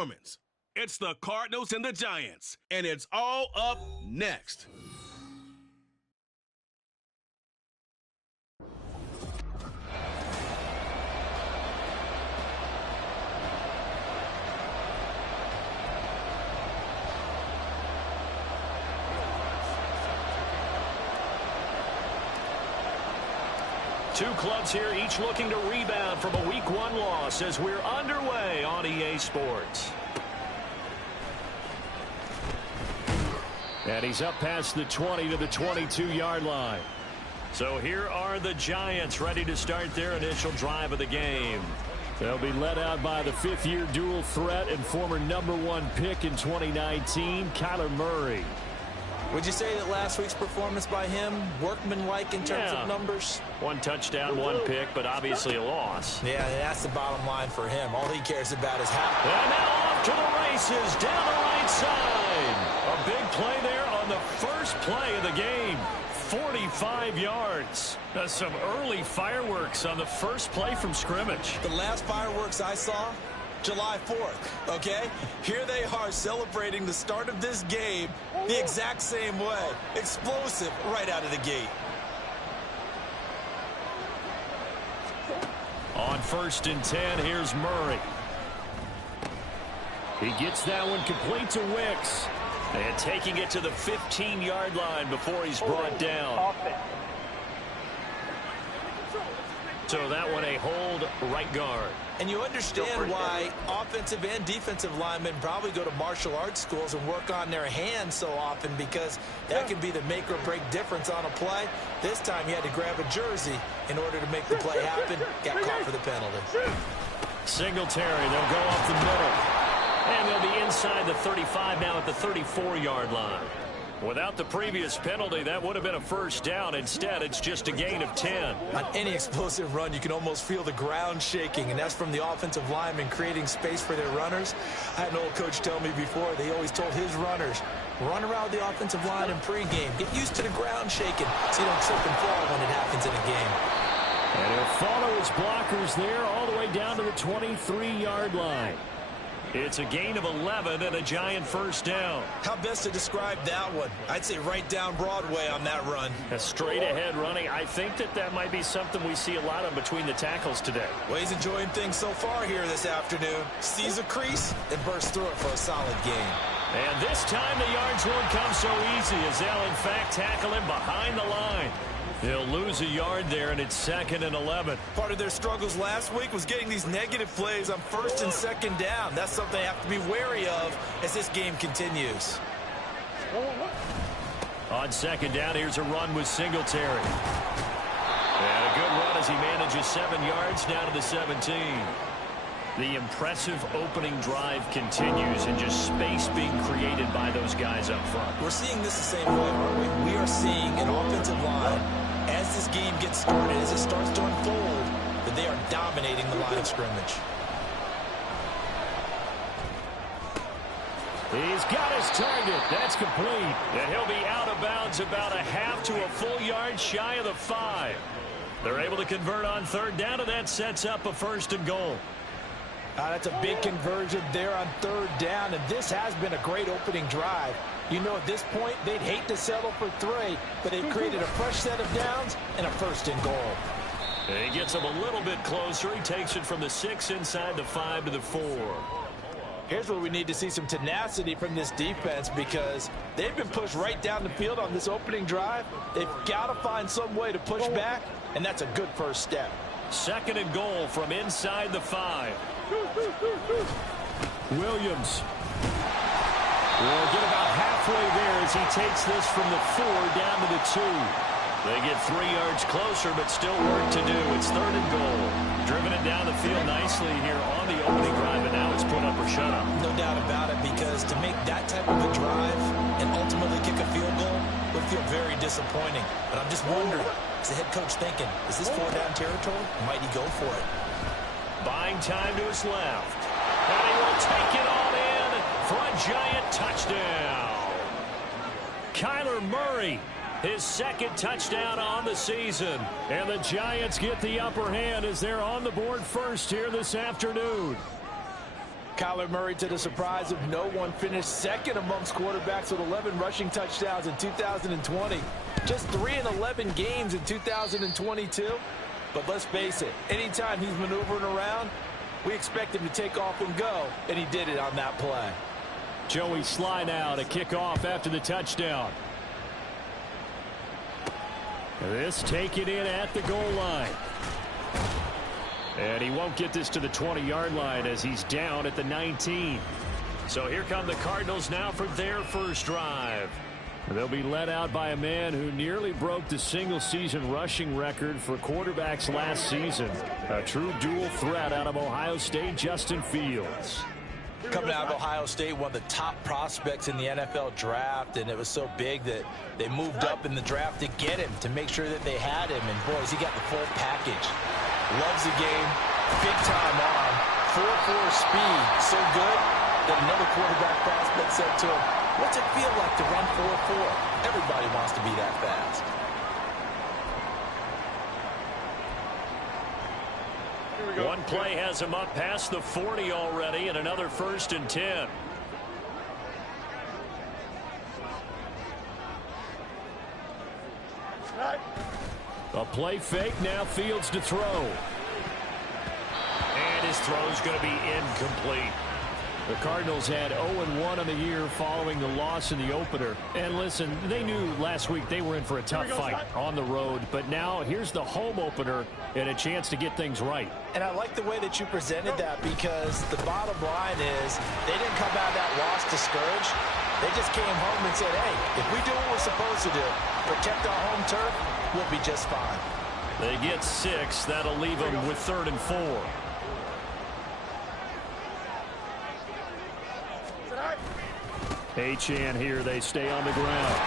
performance. It's the Cardinals and the Giants, and it's all up next. Two clubs here, each looking to rebound from a Week 1 loss as we're underway on EA Sports. And he's up past the 20 to the 22-yard line. So here are the Giants ready to start their initial drive of the game. They'll be led out by the fifth-year dual threat and former #1 pick in 2019, Kyler Murray. Would you say that last week's performance by him, workmanlike in terms of numbers? 1 touchdown, 1 pick, but obviously a loss. Yeah, that's the bottom line for him. All he cares about is how. And now off to the races, down the right side. A big play there on the first play of the game. 45 yards. That's some early fireworks on the first play from scrimmage. The last fireworks I saw, July 4th, okay? Here they are celebrating the start of this game the exact same way. Explosive right out of the gate. On 1st and 10, here's Murray. He gets that one complete to Wicks. And taking it to the 15-yard line before he's brought down. So that one a hold right guard. And you understand why offensive and defensive linemen probably go to martial arts schools and work on their hands so often, because that can be the make or break difference on a play. This time he had to grab a jersey in order to make the play happen. Got caught for the penalty. Singletary, they'll go up the middle. And they'll be inside the 35 now at the 34-yard line. Without the previous penalty, that would have been a first down. Instead, it's just a gain of 10. On any explosive run, you can almost feel the ground shaking, and that's from the offensive linemen creating space for their runners. I had an old coach tell me before, they always told his runners, run around the offensive line in pregame. Get used to the ground shaking so you don't trip and fall when it happens in a game. And he'll follow his blockers there all the way down to the 23-yard line. It's a gain of 11 and a Giant first down. How best to describe that one? I'd say right down Broadway on that run. A straight-ahead running. I think that might be something we see a lot of between the tackles today. Well, he's enjoying things so far here this afternoon. Sees a crease and bursts through it for a solid gain. And this time the yards won't come so easy, as they'll, in fact, tackle him behind the line. He'll lose a yard there, and it's 2nd and 11. Part of their struggles last week was getting these negative plays on 1st and 2nd down. That's something they have to be wary of as this game continues. On 2nd down, here's a run with Singletary. And a good run as he manages 7 yards down to the 17. The impressive opening drive continues, and just space being created by those guys up front. We're seeing this the same way, aren't we? We are seeing an offensive line, as this game gets started, as it starts to unfold, that they are dominating the line of scrimmage. He's got his target. That's complete. And he'll be out of bounds about a half to a full yard shy of the 5. They're able to convert on 3rd down, and that sets up a 1st and goal. That's a big conversion there on 3rd down, and this has been a great opening drive. You know, at this point, they'd hate to settle for 3, but they've created a fresh set of downs and a 1st and goal. And he gets him a little bit closer. He takes it from the 6 inside the 5 to the 4. Here's where we need to see some tenacity from this defense, because they've been pushed right down the field on this opening drive. They've got to find some way to push back, and that's a good first step. 2nd and goal from inside the 5. Williams will get about halfway there as he takes this from the 4 down to the 2. They get 3 yards closer, but still work to do. It's 3rd and goal. Driven it down the field nicely here on the opening drive, and now it's put up or shut up. No doubt about it, because to make that type of a drive and ultimately kick a field goal would feel very disappointing. But I'm just wondering, is the head coach thinking, is this 4-down territory? Might he go for it? Buying time to his left. And he will take it all in for a Giant touchdown. Kyler Murray, his 2nd touchdown on the season. And the Giants get the upper hand as they're on the board first here this afternoon. Kyler Murray, to the surprise of no one, finished second amongst quarterbacks with 11 rushing touchdowns in 2020. Just 3 in 11 games in 2022. But let's face it, anytime he's maneuvering around, we expect him to take off and go, and he did it on that play. Joey Sly now to kick off after the touchdown. This taken in at the goal line. And he won't get this to the 20-yard line as he's down at the 19. So here come the Cardinals now for their first drive. They'll be led out by a man who nearly broke the single-season rushing record for quarterbacks last season. A true dual threat out of Ohio State, Justin Fields. Coming out of Ohio State, one of the top prospects in the NFL draft, and it was so big that they moved up in the draft to get him, to make sure that they had him. And, boys, he got the full package. Loves the game, big-time arm, 4.4 speed, so good that another quarterback prospect said to him, "What's it feel like to run 4.4? Everybody wants to be that fast." One play has him up past the 40 already, and another 1st and 10. A play fake, now Fields to throw. And his throw's going to be incomplete. The Cardinals had 0-1 on the year following the loss in the opener. And listen, they knew last week they were in for a tough fight on the road. But now here's the home opener and a chance to get things right. And I like the way that you presented that, because the bottom line is they didn't come out of that loss discouraged. They just came home and said, hey, if we do what we're supposed to do, protect our home turf, we'll be just fine. They get 6. That'll leave them with 3rd and 4. Achane here, they stay on the ground.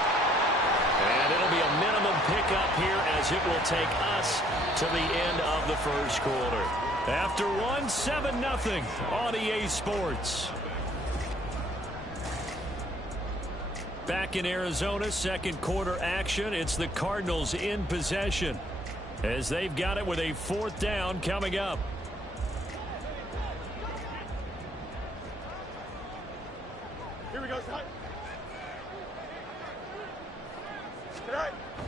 And it'll be a minimum pickup here as it will take us to the end of the first quarter. After one, 7-0 on EA Sports. Back in Arizona, second quarter action. It's the Cardinals in possession as they've got it with a 4th down coming up. Here we go, Scott.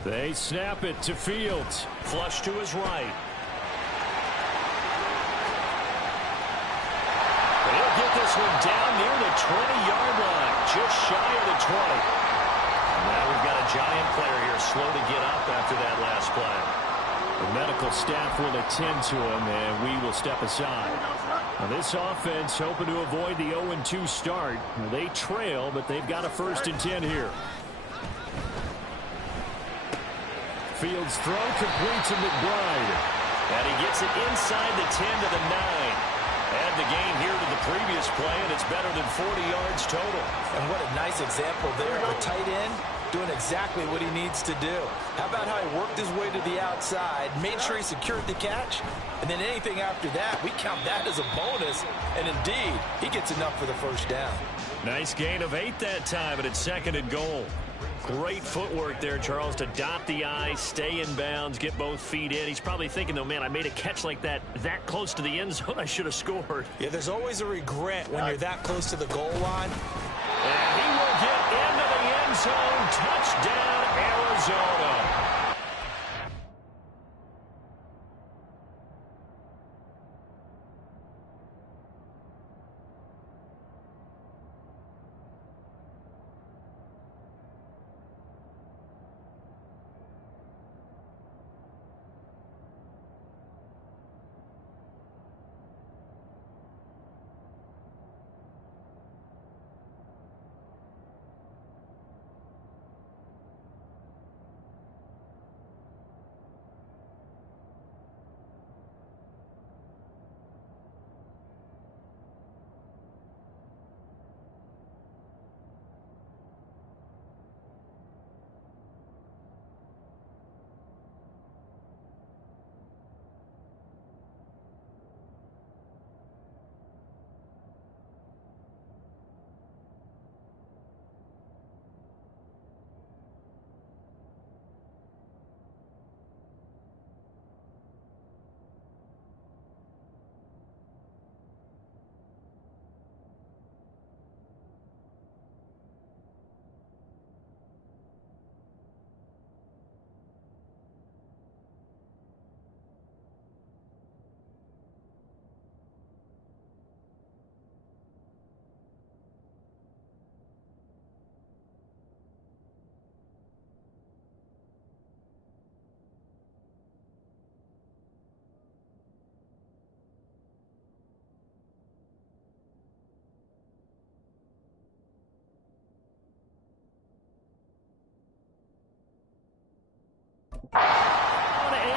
They snap it to Fields. Flush to his right. He'll get this one down near the 20-yard line, just shy of the 20. Now we've got a Giant player here slow to get up after that last play. The medical staff will attend to him, and we will step aside. Now this offense hoping to avoid the 0-2 start. They trail, but they've got a 1st and 10 here. Fields throw complete to McBride. And he gets it inside the 10 to the 9. Add the gain here to the previous play, and it's better than 40 yards total. And what a nice example there of a tight end doing exactly what he needs to do. How about how he worked his way to the outside, made sure he secured the catch, and then anything after that, we count that as a bonus. And indeed, he gets enough for the 1st down. Nice gain of 8 that time, and it's 2nd and goal. Great footwork there, Charles, to dot the I, stay in bounds, get both feet in. He's probably thinking, though, man, I made a catch like that close to the end zone. I should have scored. Yeah, there's always a regret when you're that close to the goal line. And he will get into the end zone. Touchdown, Arizona.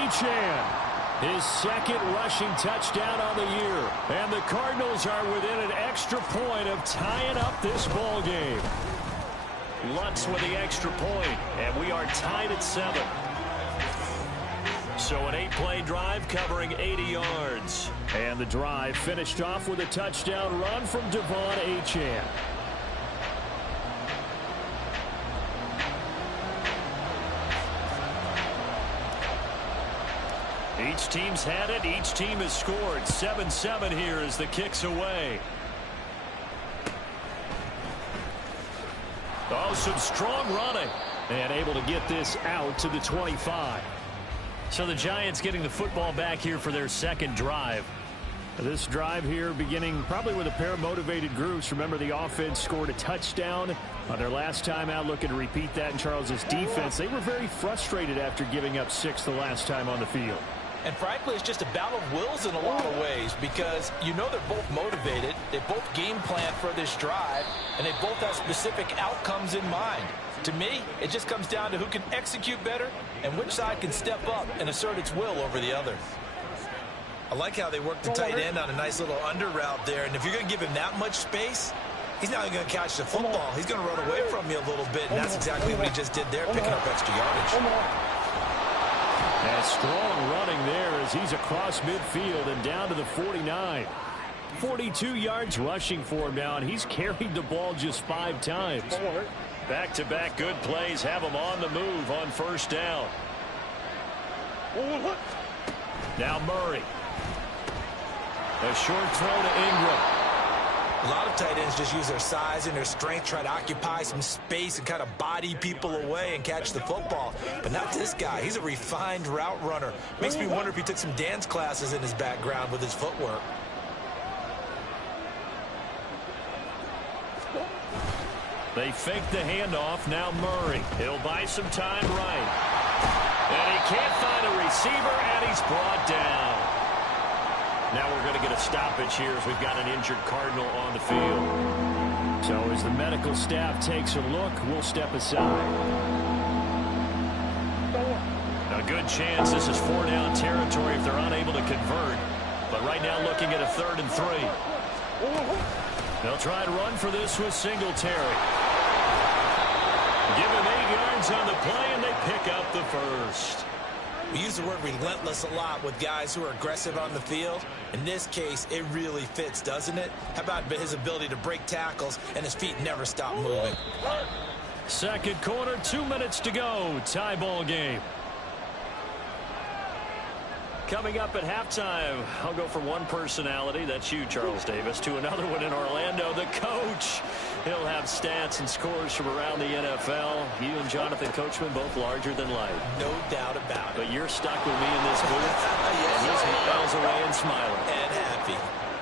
Achane. His second rushing touchdown on the year. And the Cardinals are within an extra point of tying up this ball game. Lutz with the extra point, and we are tied at 7. So an 8-play drive covering 80 yards. And the drive finished off with a touchdown run from Devon Achane. Each team's had it. Each team has scored. 7-7 here as the kick's away. Oh, some strong running. And able to get this out to the 25. So the Giants getting the football back here for their second drive. This drive here beginning probably with a pair of motivated groups. Remember, the offense scored a touchdown on their last time out. Looking to repeat that in Charles's defense. They were very frustrated after giving up 6 the last time on the field. And frankly, it's just a battle of wills in a lot of ways because you know they're both motivated. They both game plan for this drive, and they both have specific outcomes in mind. To me, it just comes down to who can execute better and which side can step up and assert its will over the other. I like how they work the tight end on a nice little under route there. And if you're going to give him that much space, he's not going to catch the football. He's going to run away from you a little bit, and that's exactly what he just did there, picking up extra yardage. And strong running there as he's across midfield and down to the 49. 42 yards rushing for him now, and he's carried the ball just 5 times. Back-to-back good plays have him on the move on first down. Now Murray. A short throw to Ingram. A lot of tight ends just use their size and their strength, try to occupy some space and kind of body people away and catch the football. But not this guy. He's a refined route runner. Makes me wonder if he took some dance classes in his background with his footwork. They fake the handoff. Now Murray. He'll buy some time right. And he can't find a receiver, and he's brought down. Now we're going to get a stoppage here as we've got an injured Cardinal on the field. So as the medical staff takes a look, we'll step aside. A good chance this is 4-down territory if they're unable to convert. But right now looking at a 3rd and 3. They'll try to run for this with Singletary. Give him 8 yards on the play, and they pick up the first. We use the word relentless a lot with guys who are aggressive on the field. In this case, it really fits, doesn't it? How about his ability to break tackles and his feet never stop moving? Second quarter, 2 minutes to go. Tie ball game. Coming up at halftime, I'll go from one personality, that's you, Charles Davis, to another one in Orlando, the coach. He'll have stats and scores from around the NFL. You and Jonathan Coachman both larger than life. No doubt about it. But you're stuck with me in this booth. Yes, he's miles away and smiling. And happy.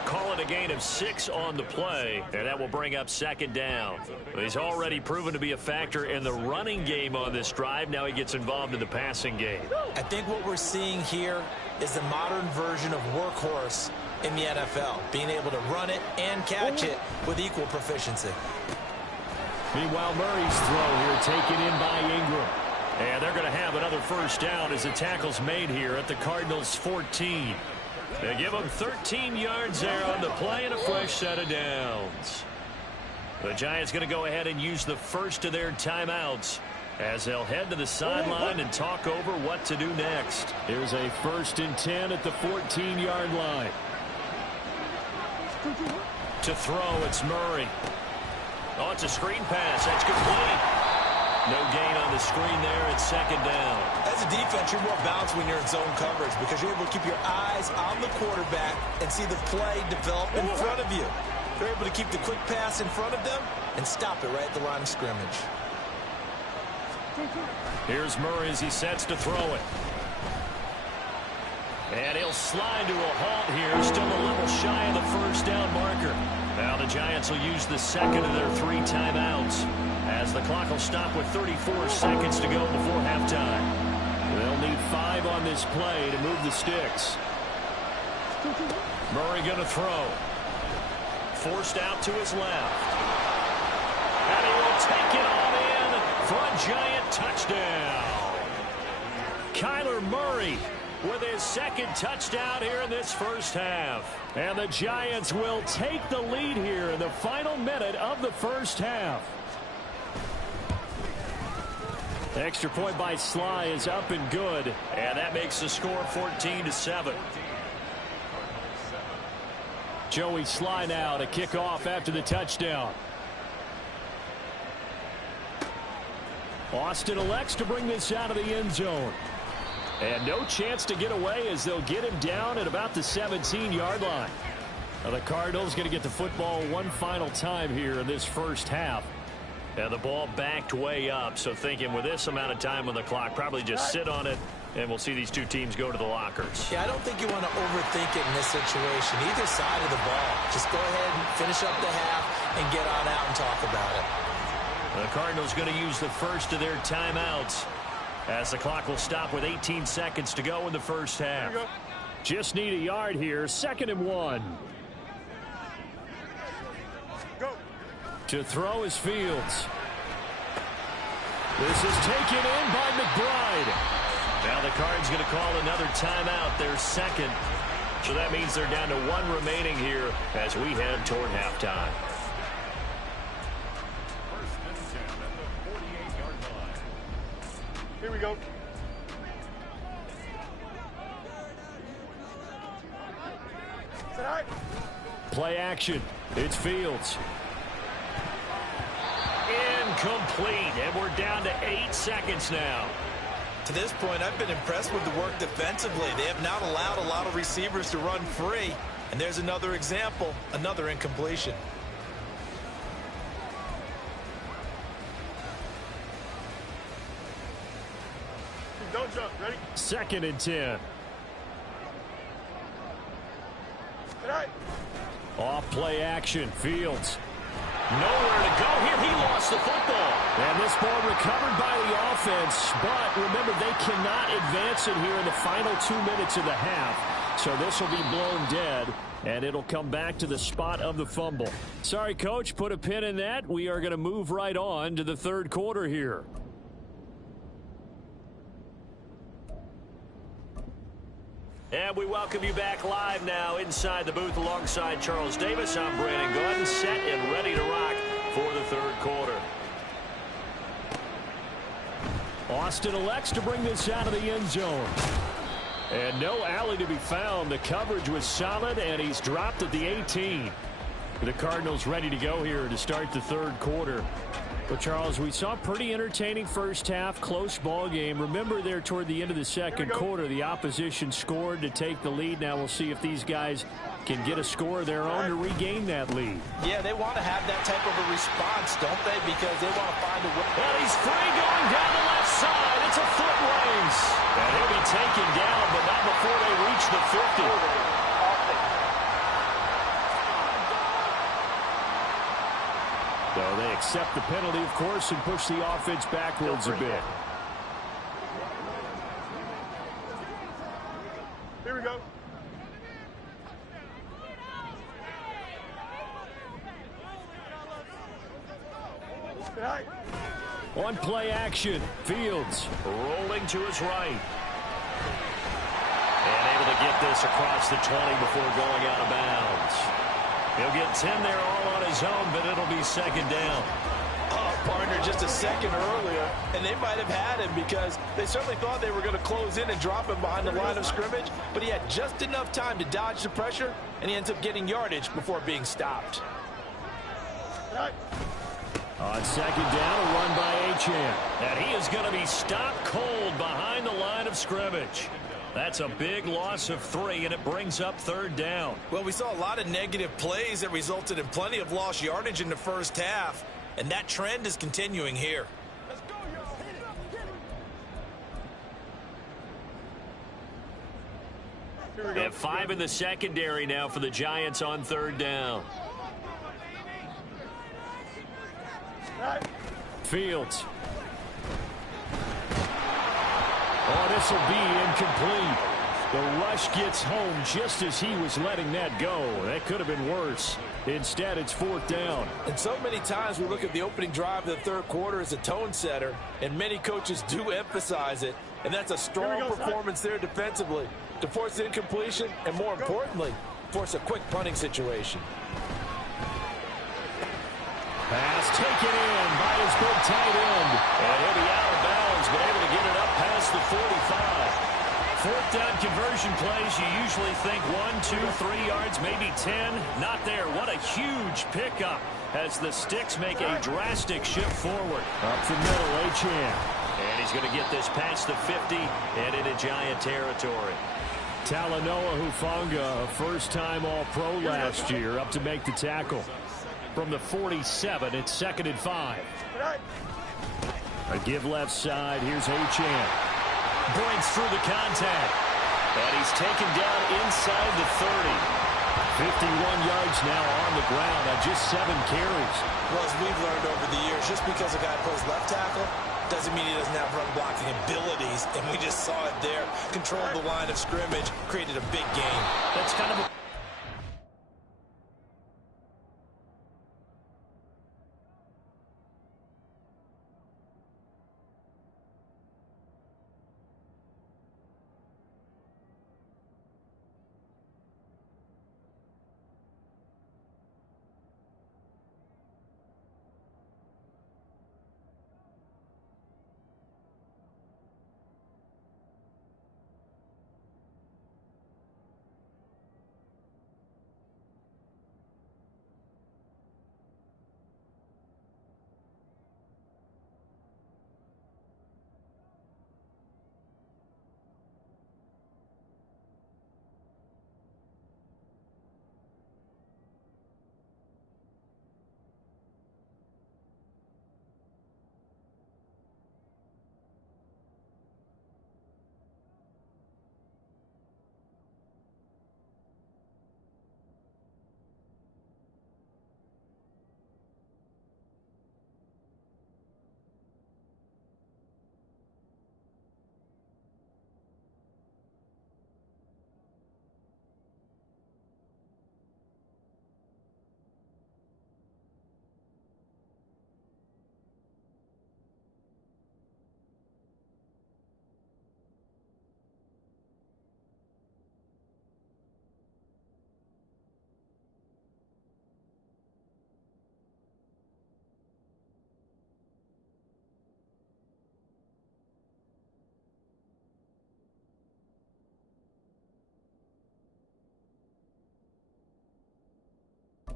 Call it a gain of 6 on the play, and that will bring up 2nd down. He's already proven to be a factor in the running game on this drive. Now he gets involved in the passing game. I think what we're seeing here is the modern version of workhorse in the NFL, being able to run it and catch it with equal proficiency. Meanwhile, Murray's throw here taken in by Ingram. And they're going to have another first down as the tackle's made here at the Cardinals' 14. They give them 13 yards there on the play and a fresh set of downs. The Giants going to go ahead and use the first of their timeouts as they'll head to the sideline and talk over what to do next. Here's a 1st and 10 at the 14-yard line. To throw, it's Murray. Oh, it's a screen pass. That's complete. No gain on the screen there. It's 2nd down. As a defense, you're more balanced when you're in zone coverage because you're able to keep your eyes on the quarterback and see the play develop in front of you. You're able to keep the quick pass in front of them and stop it right at the line of scrimmage. Here's Murray as he sets to throw it. And he'll slide to a halt here. Still a little shy of the first down marker. Now the Giants will use the second of their 3 timeouts as the clock will stop with 34 seconds to go before halftime. They'll need 5 on this play to move the sticks. Murray going to throw. Forced out to his left. And he will take it on in for a Giant touchdown. Kyler Murray with his second touchdown here in this first half. And the Giants will take the lead here in the final minute of the first half. The extra point by Sly is up and good. And that makes the score 14-7. Joey Sly now to kick off after the touchdown. Austin elects to bring this out of the end zone. And no chance to get away as they'll get him down at about the 17-yard line. Now the Cardinals going to get the football one final time here in this first half. And the ball backed way up, so thinking with this amount of time on the clock, probably just sit on it, and we'll see these two teams go to the lockers. Yeah, I don't think you want to overthink it in this situation. Either side of the ball. Just go ahead and finish up the half and get on out and talk about it. The Cardinals going to use the first of their timeouts as the clock will stop with 18 seconds to go in the first half. Just need a yard here. 2nd and 1. Go. To throw is Fields. This is taken in by McBride. Now the Cards going to call another timeout, their second. So that means they're down to 1 remaining here as we head toward halftime. Here we go. Say hi. Play action. It's Fields. Incomplete. And we're down to 8 seconds now. To this point, I've been impressed with the work defensively. They have not allowed a lot of receivers to run free. And there's another example, another incompletion. Don't jump. Ready? 2nd and 10. Say hi. Off play action. Fields. Nowhere to go here. He lost the football. And this ball recovered by the offense. But remember, they cannot advance it here in the final 2 minutes of the half. So this will be blown dead. And it'll come back to the spot of the fumble. Sorry, Coach. Put a pin in that. We are going to move right on to the third quarter here. And we welcome you back live now inside the booth alongside Charles Davis. I'm Brandon Gordon, set and ready to rock for the third quarter. Austin elects to bring this out of the end zone. And no alley to be found. The coverage was solid, and he's dropped at the 18. The Cardinals ready to go here to start the third quarter. But, Charles, we saw a pretty entertaining first half, close ball game. Remember there toward the end of the second quarter, the opposition scored to take the lead. Now we'll see if these guys can get a score of their own to regain that lead. Yeah, they want to have that type of a response, don't they? Because they want to find a way. And he's free going down the left side. It's a foot race. And he'll be taken down, but not before they reach the 50. So they accept the penalty, of course, and push the offense backwards a bit. Here we go. Say hi. On play action, Fields rolling to his right. And able to get this across the 20 before going out of bounds. He'll get 10 there all on his own, but it'll be second down. Oh, partner, just a second earlier, and they might have had him because they certainly thought they were going to close in and drop him behind the line of scrimmage, but he had just enough time to dodge the pressure, and he ends up getting yardage before being stopped. Right. On second down, a run by Achane. And he is going to be stopped cold behind the line of scrimmage. That's a big loss of 3, and it brings up third down. Well, we saw a lot of negative plays that resulted in plenty of lost yardage in the first half, and that trend is continuing here. Let's go, y'all. Here we They go. have 5 in the secondary now for the Giants on third down. Right. Fields. Oh, this will be incomplete. The rush gets home just as he was letting that go. That could have been worse. Instead, it's fourth down. And so many times we look at the opening drive of the third quarter as a tone setter, and many coaches do emphasize it. And that's a strong performance there defensively to force an incompletion and, more importantly, force a quick punting situation. Pass taken in by his big tight end. And he'll be out of bounds, but able to get it up past the 45. Fourth down conversion plays, you usually think 1, 2, 3 yards, maybe 10. Not there. What a huge pickup as the Sticks make a drastic shift forward. Up the middle, Achane. And he's going to get this past the 50 and into Giant territory. Talanoa Hufanga, a first-time All-Pro last year, up to make the tackle. From the 47, it's 2nd and 5. A give left side. Here's Achane. Breaks through the contact. And he's taken down inside the 30. 51 yards now on the ground on just 7 carries. Well, as we've learned over the years, just because a guy plays left tackle doesn't mean he doesn't have run blocking abilities. And we just saw it there. Controlled the line of scrimmage, created a big gain. That's kind of a...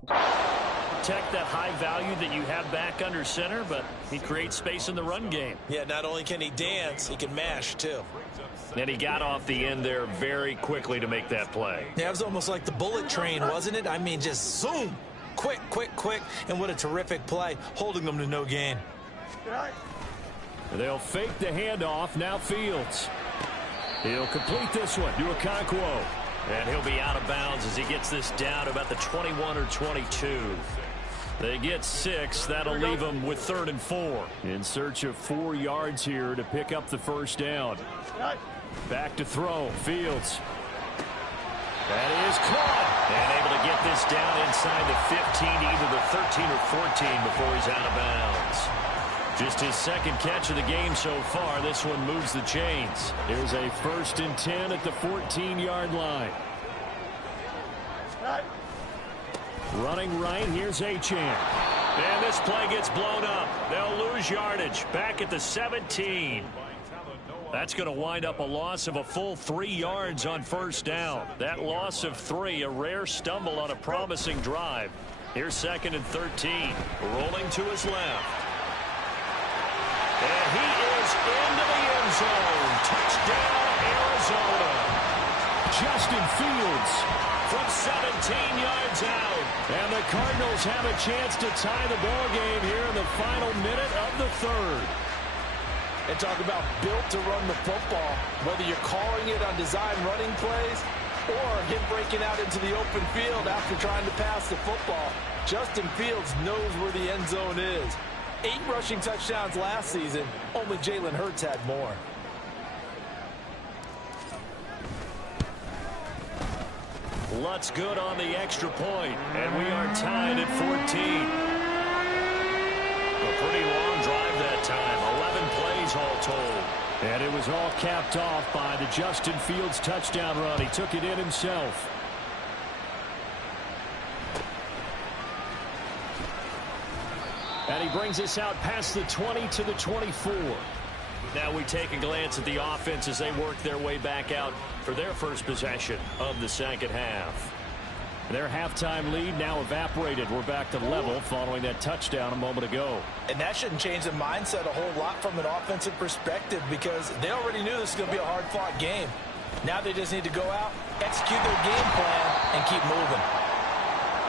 Protect that high value that you have back under center, but he creates space in the run game. Yeah, not only can he dance, he can mash, too. And he got off the end there very quickly to make that play. Yeah, it was almost like the bullet train, wasn't it? I mean, just zoom. Quick, quick, quick. And what a terrific play, holding them to no gain. They'll fake the handoff. Now Fields. He'll complete this one to Okonkwo. And he'll be out of bounds as he gets this down to about the 21 or 22. They get 6. That'll leave them with 3rd and 4. In search of 4 yards here to pick up the first down. Back to throw. Fields. That is caught. And able to get this down inside the 15, either the 13 or 14 before he's out of bounds. Just his 2nd catch of the game so far. This one moves the chains. Here's a 1st and 10 at the 14-yard line. Running right, here's Achane. And this play gets blown up. They'll lose yardage. Back at the 17. That's going to wind up a loss of a full 3 yards on first down. That loss of 3, a rare stumble on a promising drive. Here's 2nd and 13. Rolling to his left. And he is into the end zone. Touchdown, Arizona. Justin Fields from 17 yards out. And the Cardinals have a chance to tie the ball game here in the final minute of the 3rd. And talk about built to run the football. Whether you're calling it on design running plays or him breaking out into the open field after trying to pass the football, Justin Fields knows where the end zone is. 8 rushing touchdowns last season. Only Jalen Hurts had more. Lutz good on the extra point, and we are tied at 14. A pretty long drive that time. 11 plays all told. And it was all capped off by the Justin Fields touchdown run. He took it in himself. And he brings us out past the 20 to the 24. Now we take a glance at the offense as they work their way back out for their first possession of the second half. Their halftime lead now evaporated. We're back to level following that touchdown a moment ago. And that shouldn't change the mindset a whole lot from an offensive perspective because they already knew this was going to be a hard-fought game. Now they just need to go out, execute their game plan, and keep moving.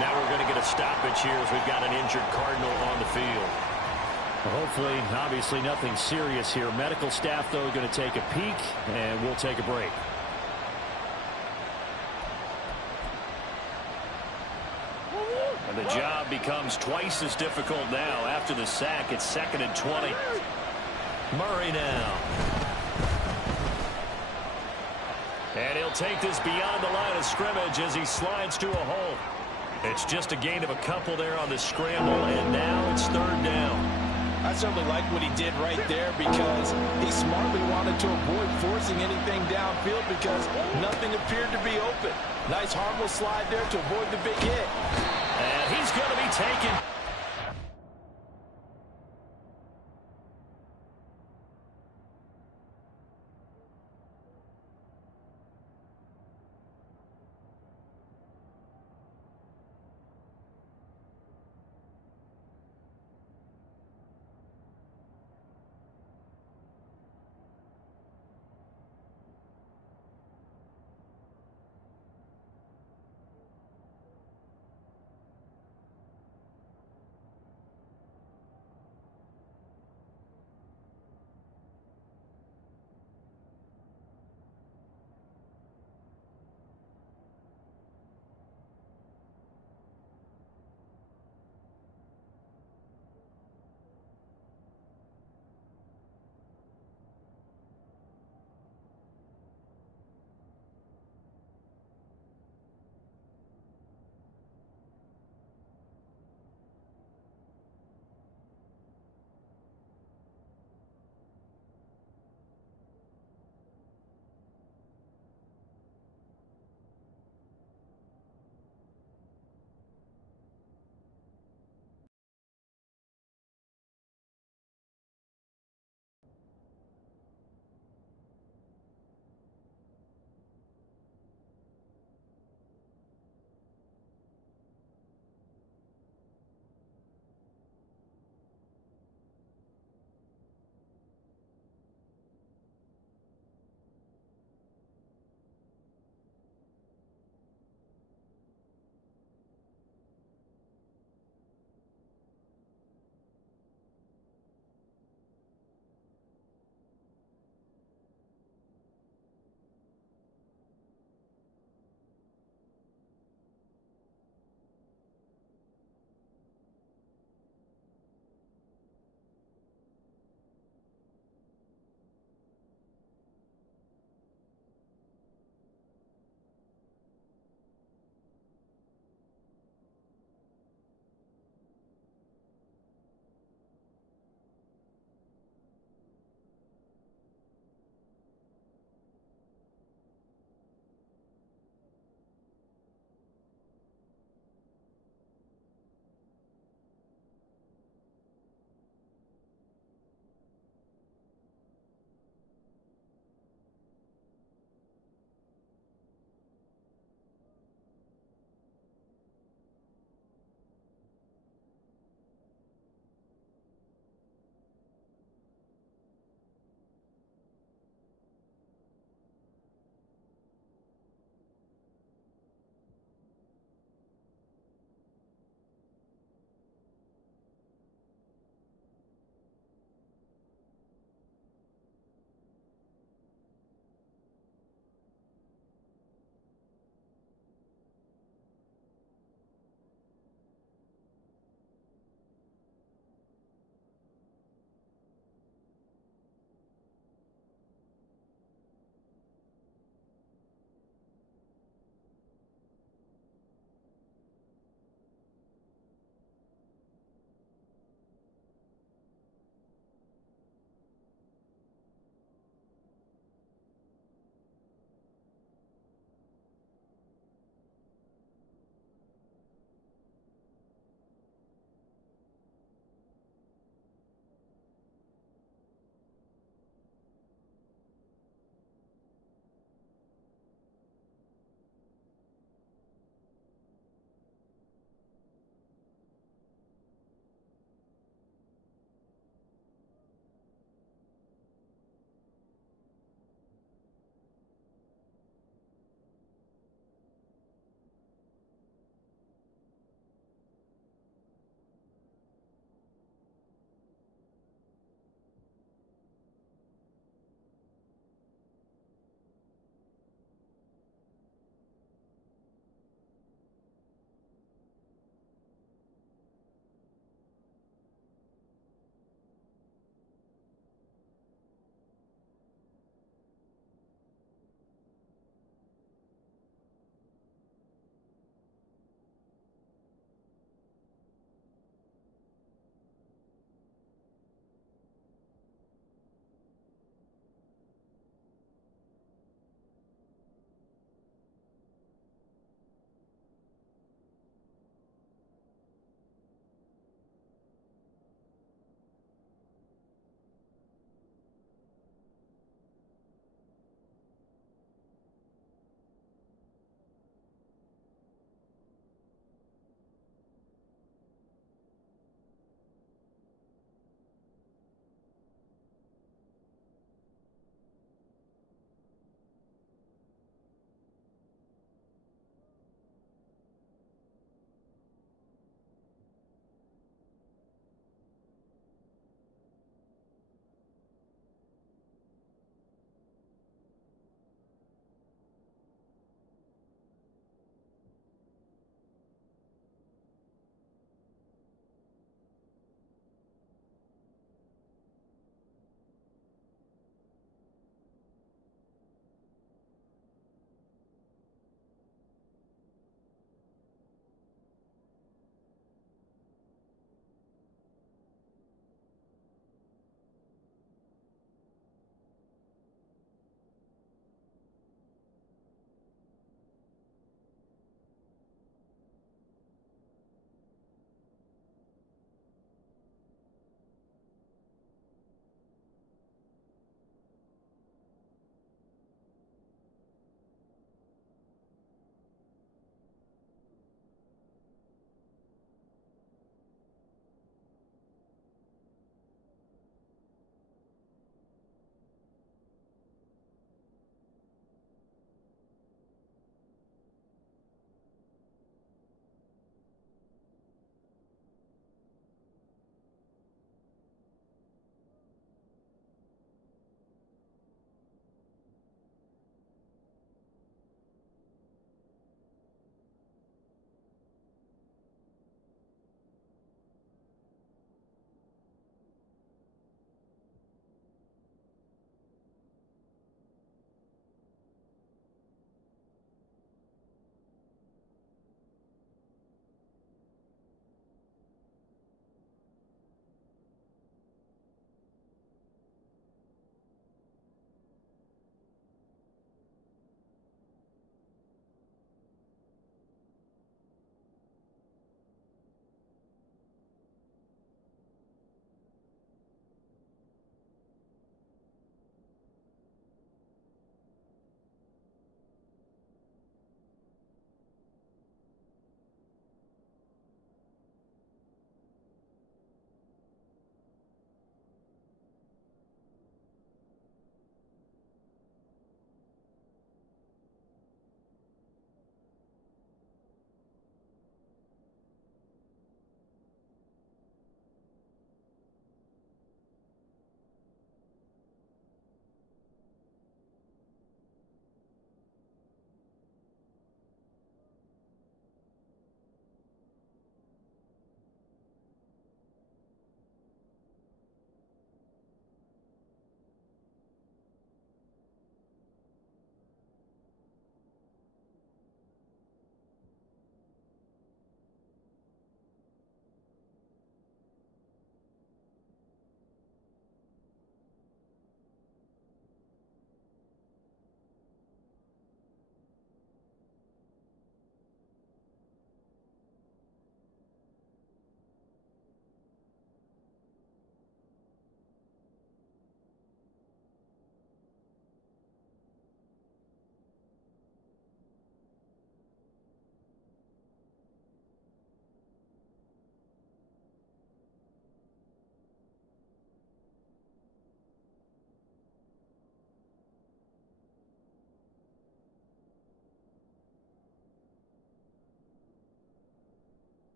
Now we're going to get a stoppage here as we've got an injured Cardinal on the field. Well, hopefully, obviously nothing serious here. Medical staff, though, going to take a peek, and we'll take a break. And the job becomes twice as difficult now. After the sack, it's 2nd and 20. Murray now. And he'll take this beyond the line of scrimmage as he slides to a hole. It's just a gain of a couple there on the scramble, and now it's 3rd down. I certainly like what he did right there because he smartly wanted to avoid forcing anything downfield because nothing appeared to be open. Nice harmless slide there to avoid the big hit. And he's going to be taken.